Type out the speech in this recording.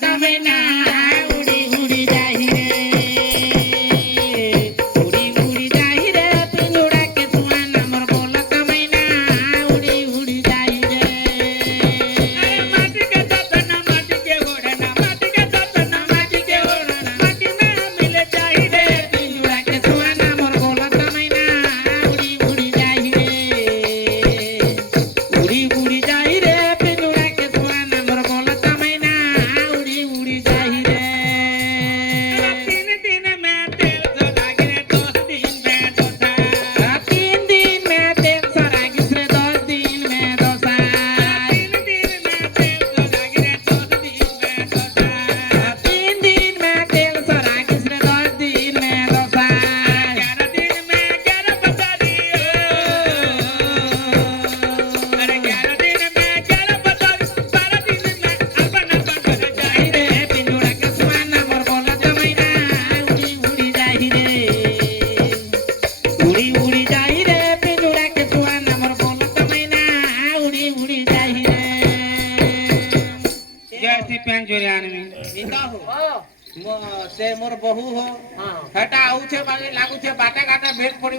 તમના ઉડી ઉડી જાય રે ઉડી ઉડી જાય રે પિંજોડા કે સુવાના મોર બોલ તમના ઉડી ઉડી જાય રે અરે માટી કે તતના માટી કે ઓડના માટી કે તતના માટી કે ઓડના માટી ના મિલે જાય રે પિંજોડા કે સુવાના મોર બોલ તમના ઉડી ઉડી જાય રે ઉડી ઉડી જાય રે પિંજોડા કે સુવાના મોર બોલ તમના ઉડી ઉડી જાય રે तीन दिन में तेल सरागी रे 10 दिन में डोसा 3 दिन में तेल सरागी रे 10 दिन में डोसा 3 दिन में तेल सरागी रे 10 दिन में डोसा 3 दिन में तेल सरागी रे 10 दिन में डोसा 11 दिन में 11 पचारी अरे 11 दिन में 11 पचारी 12 दिन में अपन अपन घर जाई रे पिंजोड़ा के सुवाना मोर बोला तमैना उड़ी उड़ी जाई रे उड़ी उड़ी जाई रे पिंजोड़ा के सुवाना मोर बोला तमैना उड़ी उड़ी जाई रे जैसी पेंजोरियान में ઈતા હો હા से मोर बहू हो હા हटा आऊ छे बागे लागू छे बाटा काटा भेट पड़ी